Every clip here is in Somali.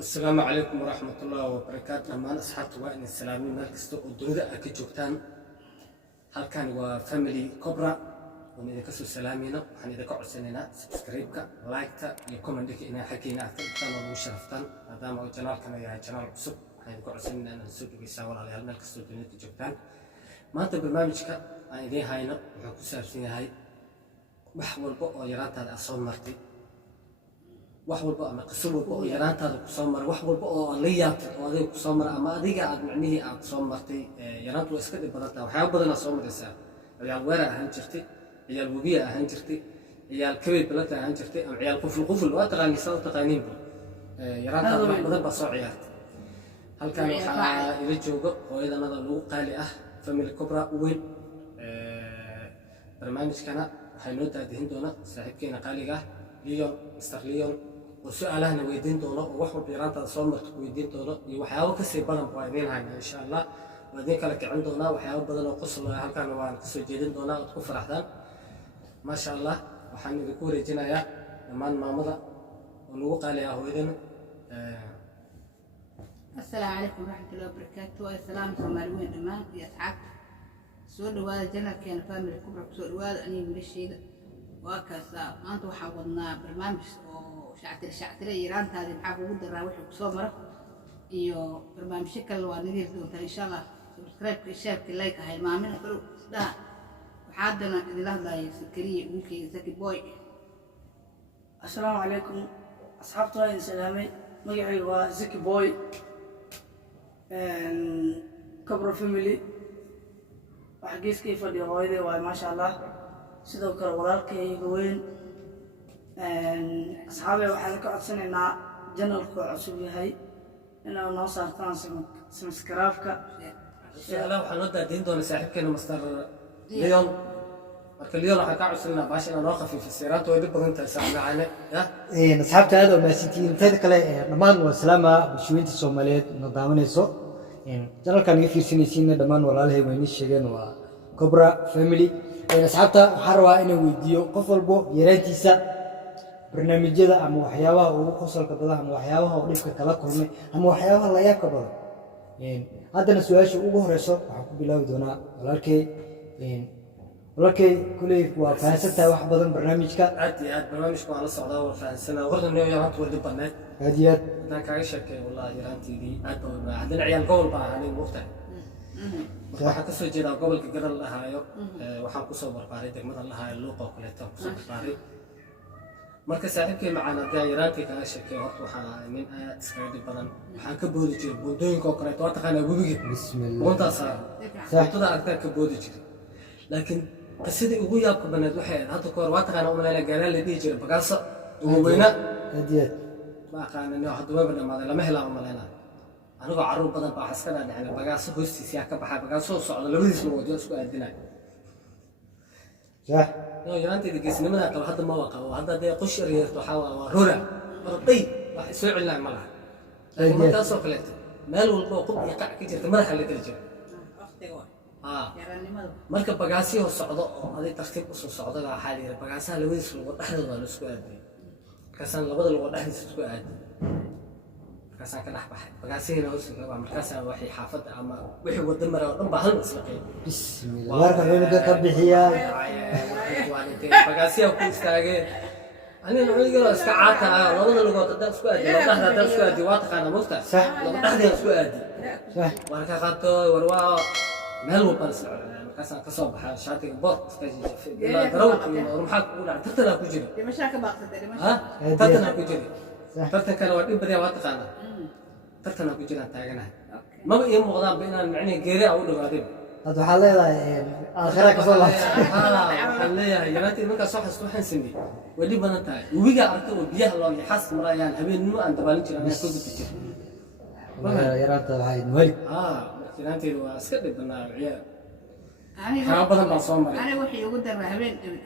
السلام عليكم ورحمة الله وبركاته. أمان أصحابت وإن السلامين مركز الدنيا أكجوكتان. هل كان وفاميلي كبرى وإذا كسر سلامينا وحن إذا كعب سننا سبسكرايبك لايكتا يكومنتك إن حكينا تلتان وشرفتان هذا ما جنال كان يا جنال عصب حين كعب سننا نسوق بيساول على المركز الدنيا أكجوكتان. ما أنت برنامجك أنا إذا هاينا وحكو سارتين هاي وحول بقى يرات هذا أصلا مرتي wax walba ama qisab walba oo yaraantaada ku soo maray wax walba oo la yaabtay oo adiga ku soo maray ama adiga aad macnihii aad soo martay yaraantu waa iska dhib badan tahay waxyaabo badan soo maraysaa ciyaal weerar ahaan jirtay ciyaal wabiya ahaan jirtay ciyaal kabay balata ahaan jirtay ama ciyaal quful waa taqaaniin yaraantaada wax badan baa soo ciyaartay halkan waxaa ila jooga hooyadanada lagu qaali ah family kubra weyn barnaamijkana waxay noo daadihin doona saaxiibkeena qaaliga ah ليون مستر ليون وسؤالها نويدين دولا وحول بيرانتا صومرت ويدين دولا وحياو كسي بدن بايدين هاي ان شاء الله وبعدين كلك عندنا وحياو بدن وقص هل كانوا وان كسو جيدين دولا وتكون فرحدان ما شاء الله وحن ذكوري جنايا لمان مامضة ونوو قال يا هويدنا السلام عليكم ورحمة الله وبركاته. السلام سومالوين امان يا اسعاد سؤال هذا جنر كان فاميلي كبرى سؤال هذا اني من الشيء وكذا أنت وحاولنا برنامج شعتر إيران هذه محاولة ودرا وحنا كسومرة إيو برنامج شكل وندير دون إن شاء الله سبسكرايب كشاف لايك هاي ما عملنا كله لا وحدنا إذا لهذا يسكري ممكن زكي بوي. السلام عليكم أصحاب طويل سلامي مجيء وزكي بوي كبر فاميلي وحقيس كيف اليوم وما شاء الله sidoo kale walaalkayga weyn asxaabay waxaan ka codsanaynaa janalku cusub yahay inaan noo saartaan subscribe-ka su'aalaha waxaan noo daadiin doonaa saaxiibkeena master leon marka leon waxaan ka codsanaynaa baasha inaan noo khafiifiyo siiraanta way dhib badan tahay saacadaane asxaabta aad oo maasantihiin inteeda kale dhammaan waa salaama bulshooyinta Soomaaliyeed na daawanayso janalkan iga fiirsanaysiina dhammaan walaalahay wayni sheegeen waa Cobra family asxaabta waxaan rabaa inaan weydiiyo qof walbo yaraantiisa barnaamijyada ama waxyaabaha ugu qosolka badan ama waxyaabaha uu dhibka kala kulmay ama waxyaabaha la yaabka badan haddana su'aasha ugu horeyso waxaan ku bilaabi doonaa walaalkay kuley waa fahansantahay wax badan barnaamijka aad iyo aad barnaamijka waan la socdaa waa fahansanaa warna noo yaraanta waa dhib badneed aad iyo aad haddaan kaaga sheekay wallahi yaraanteedii aad baa haddana ciyaal gobol baa ahaanay moogtahay waxaan kasoo jeedaa gobolka garan la haayo waxaan kusoo barbaaray degmada la haayo luuqa oo kaleeto kusoo barbaaray marka saaxiibkay macaan haddii yaraantii kaga sheekay horta waxaa nin aad iskaga dhib badan waxaan ka boodi jiray buundooyinka oo kaleeto waa taqaanaa webiga buuntaa saaran buuntada aragtaa ka boodi jiray laakiin qisadii ugu yaabka baneed waxay ahayd hadda kahor waa taqaanaa umaleynaa gaalaan la dhihi jiray bagaasa ugu weyna aad iyo aad ma aqaanin hadda wayba dhamaaday lama helaan umaleynaa anigoo carruur badan baa iska dhaadhicina bagaaso hoostiisa yaa ka baxay bagaasoo socda labadiis lugood isku aadinay صح yaraanteeda geesnimada qabo hadda ma waqabo hadda dee qosh yar yarto waxaa waa rora arday wax soo celinay ma laha laakiin markaasoo kaleeto meel walba oo qubka qac ka jirta madaxa la geli jiray marka bagaasyo socdo oo aday tartiib u soo socdo waxaa la yiri bagaasaha labadiis lugood dhexdooda la isku aadiyay kaasaan labada lugood dhexdiisa isku aadiyay كاسان كده بحد بقاسين أوسك بقى مركزها وحي حافظ أما وحي ودمر أو نبى هل مسلقين بسم الله بارك الله فيك كبحيا بقاسيه وكل استاجين أنا نقول يلا استعارتها لو أنا لقيت ده سكوادي لو ده ده سكوادي واضح أنا مفتاح صح لو ده سكوادي صح وأنا خدته وروا مهلو بنسل كاسان كسب شاتي بط لا دروك رمحك ولا ترتنا كوجري مشاكل باقصة ها ترتنا كوجري ترتنا كانوا ودين بدي واضح أنا ترتنا كوجري تاجنا ما بقي مقدام بين المعني جيري أو لغادين هذا حلاه آخرك صلاة حلاه يباتي منك صح صح سندي ولي بنتها ويجا أركب وبيها الله يحس مرايان هبين نو أنت بالنتي أنا كنت بتجي يا رات هاي مهلك كنتي لو أسكت بنا عيال أنا حابة ما صوم أنا وحي يقدر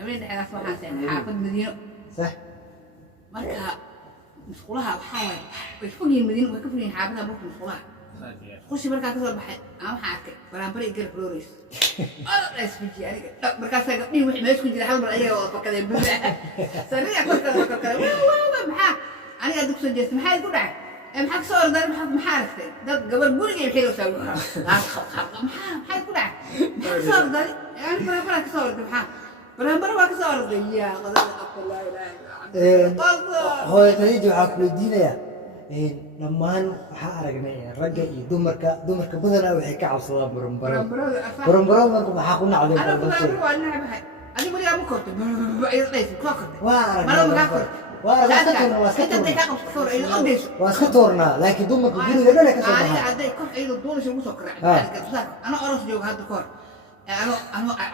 هبين حاجة صح سنة حافظ مدينة صح مركها مسؤولها وحاول ويفوقين المدينة ويكفين حافظها بروح مسؤولها خش مركز كسر بحد أنا حاكي برامبري يقدر فلوريس أنا اسمي يعني مركز ساقني وحي ما يسكن جد حلم رأيه وفكر يبلع سريع كذا محا أنا أدوك سجست محا يقول maxaa soo orday maxaa aragtay dad gabar guriga ay xiro soo maxaa ku dhacay soo orday aan bara ka soo orday maxaa bara waa ka soo orday yaa qadada qabta laa ilaaha hooyadaydu waxaa ku weydiinayaa dhammaan waxaa aragnay ragga iyo dumarka badanaa waxay ka cabsadaan baranbarada marka maxaa ku nacday أنا مريم أبو كرت بيرقص كوكت waa مرة ما كرت أنت تكاكم صور إلى قديش waa iska toornaa laakiin dumarka guriga dhan ay ka soo أنا baxaan عندي كف إلى طول شو مسكر أنا أرس جوج هذا الكور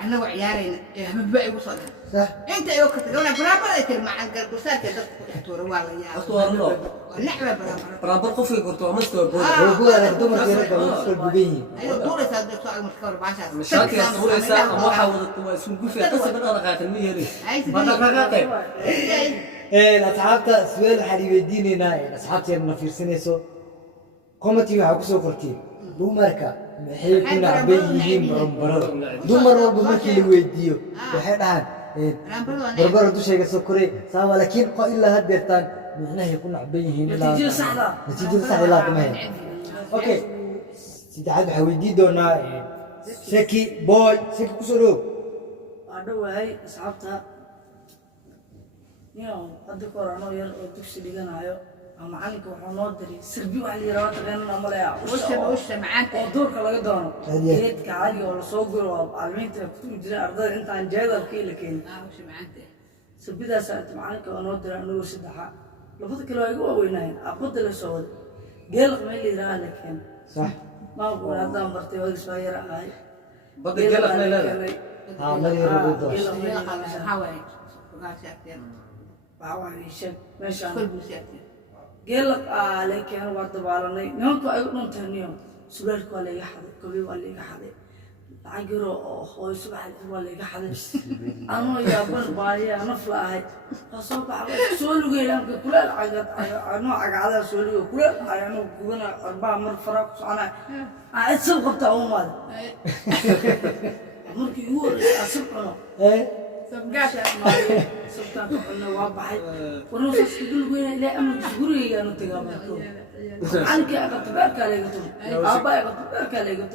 أنا وعيارين ببقى وصل صح أنت يوكت أنا برابر أكل مع القرصات كده تحتور والله يا أخوة اللعبة برابر قفي قرطوا مستوى بود وجوه dumarka ragga waa isku bugan أيوة طول هذا السؤال مشكور بعشرة مشاكل أصول ساعة ما حاولت اسمه قفي قصة أنا رقعت الميري ما رقعت asxaabta su'aal waxaan weydiinaynaa asxaabteena na fiirsanayso commenti waxaa kusoo qortiin dumarka maxay ku nacban yihiin baranbarada dumar walba markii la weydiiyo waxay dhahaan barbara dushayga soo koray saaba laakiin ilaa haddeertaan micnahay ku nacban yihiin natiijada saxda ilaa kama hayn okay saddexaad waxaa weydiin doonaa seki boy seki kusoo dhow waa dhowahay asxaabta hadda ka hor anoo yar oo dugsi dhiganayo macalinka wuxuu noo diray sirbi wax la yiraahdo taqaanana malaya وش معاك oo duurka laga doono geedka caadi oo lasoo guro oo macalimiinta ku jira ardayda intaan jeedalkii la keenin وش معاك sirbidaas macalinka oo noo diray anagoo saddexa labada kale waa igu waaweynayeen aqoonta la soo waday geel meel la yiraahdo la keenay صح ما أقول هذا مرتي وهذا سوير هاي بدك قلق ما لا ما يرى بالضبط حوالي وقاشاتين بعواني شك ماشي كل بوسياتين قلق عليك أنا وعد بالني نوم أيضا نوم تانيوم سؤالك ولا يحد كبير ولا يحد عجرو خوي صباح ولا يحد أنا يا بن باي أنا فلاحي فصبح سؤال وقيلان كل العجات أنا عجالة سؤال وكل أنا كنا 4 مرات فرق أنا أتصل قبت أمال مركي يقول أصبحنا سبقات سبتان أنا واضحة ونوصل تقول وين لا أمر سجوري أنا تجامعكم عنك أقطع بارك عليكم أبا أقطع بارك عليكم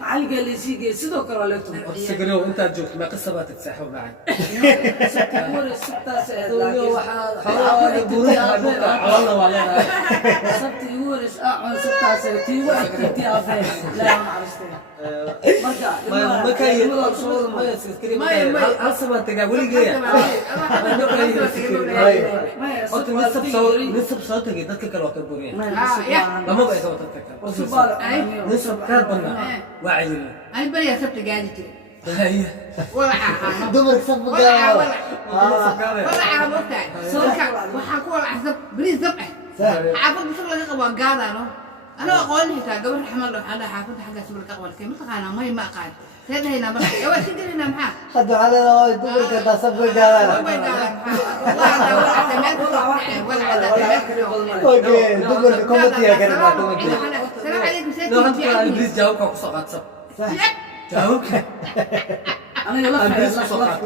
عنك اللي يجي سيدو كرالكم سجنوا أنت جوك ما قصة تتسحب بعد سبتان سبتان حوالي بروح والله والله سبت يورس عن سبتان سنتي وأكتي أفهم لا ما عرفتها ما كان ما يسكري هل سمعت تقولي جاي قلت نسب صوتك ذاك الوقت بوري لما بقى صوتك نسب كان بنا واعي أنا بري سبت قاعد كده ولا دمرك سبق ولا عرفتها وحكوا العزب بري زبح عبد بشغل قبل قاعد أنا أقول حتى قبل حمل أنا حافظ حاجة اسمها القهوة كم تقانا ما قاعد هذا هنا بس أول شيء هنا معاه حد على دمرك ده سبق اوكي دمرك كومنتي يا كريم كومنتي السلام عليكم لو أنت الإنجليز جاوبك وصقت سب جاوبك أنا يلا الإنجليز وصقت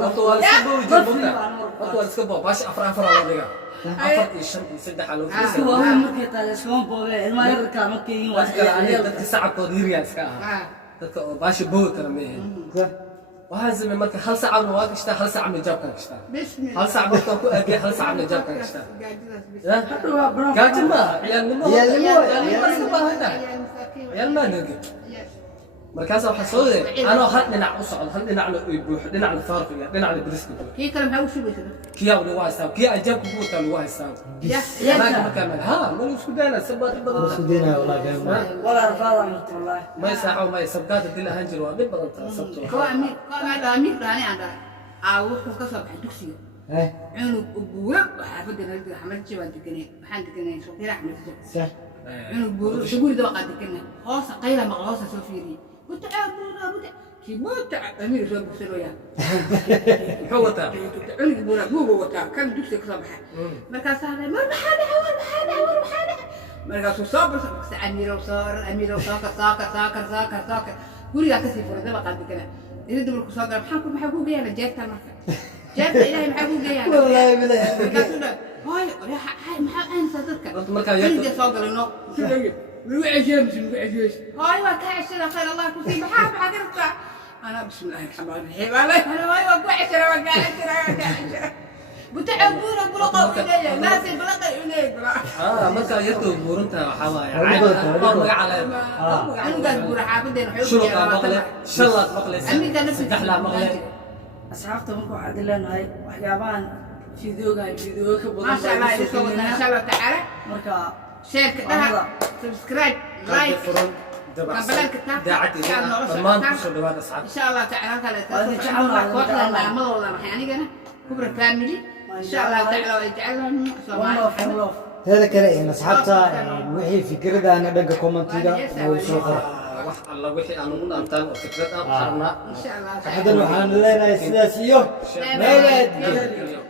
أطول سكبوا باش أفرع ولا دقيقة أفرع إيشان يسد حلو هو مركي تالي سكون بوغي ما يركع مكي واسكال عليه تسعة قدير يا سكاها باش بوت رميه waxaan sameeyay marka hal saac aan waa kashtaa hal saac aan jaabka kashtaa hal saac marka ku aagay hal saac aan jaabka kashtaa gaajin ma yaalnimo yaalma nagi markaas waxa soo yeeray anoo hal dhinac u socdo hal dhinac la buux dhinac la faarqiya dhinac la bariska kii kale maxaa u shubeysaa kiya uu waa haysta kiya ajaabku ku taa lagu haysta ma kamel ha ma isku dayna sabaad badan isku dayna wallahi ولا رفاضة مرت والله ما يساعو ما يسبقات دي لها هنجر waa dib badan sabto ko amir raani aan dhahay wuxuu ka soo baxay dugsiga cunug buura xaafadda naldi xamed jibaan deganay waxaan deganay suuqyada axmed صح cunug buura sugurido waa deganay hoos qayla ma hoos soo fiiriyay buura kibuta amir soo buursanoya muxuu wataa cunug buura buuga wataa kan dugsiga ka soo baxay markaas aan mar maxaa markaasuu soo baxay amiiro saaka guriga ka sii furay daba qaadi kana إذا دبر كسر محاكم محاكم جيانا جيتا مركب جيتا إلهي محاكم جيانا والله بالله هاي هاي محل أنت تذكر أنت مركز يا عندي صوت النو هاي وكاع الشرا خير الله يكون بحاب حقرتها أنا بسم الله الرحمن الرحيم أنا هاي وكاع الشرا بتعبونا بلقوا إليه ناس بلقوا إليه مركز يرتو بورنتا حوايا أنا قاعد بقول حابدين حبي شرطة مقلة شلط مقلة أمي كان نفسي سدح لا مقلة asxaabta markuu cadileenahay waxyaabahan fiidiyooga ka badan ما شاء الله يسوي إن شاء الله تعالى marka شير كده سبسكرايب لايك قبلك كتاب داعتي ضمان كل دواد أصحاب إن شاء الله تعالى كلا تسوي كوحدة نعمل ولا يعني أنا كبر فاميلي إن شاء الله تعالى ويجعلهم سومالي هذا كلام أصحابتا وحي فكرة أنا دنك كومنتيدا وسوقها wax alla wixii aan ugu dhaantaan oo fikrad aan u xarnaa إن شاء الله حدا وحنا لنا سياسيو مالد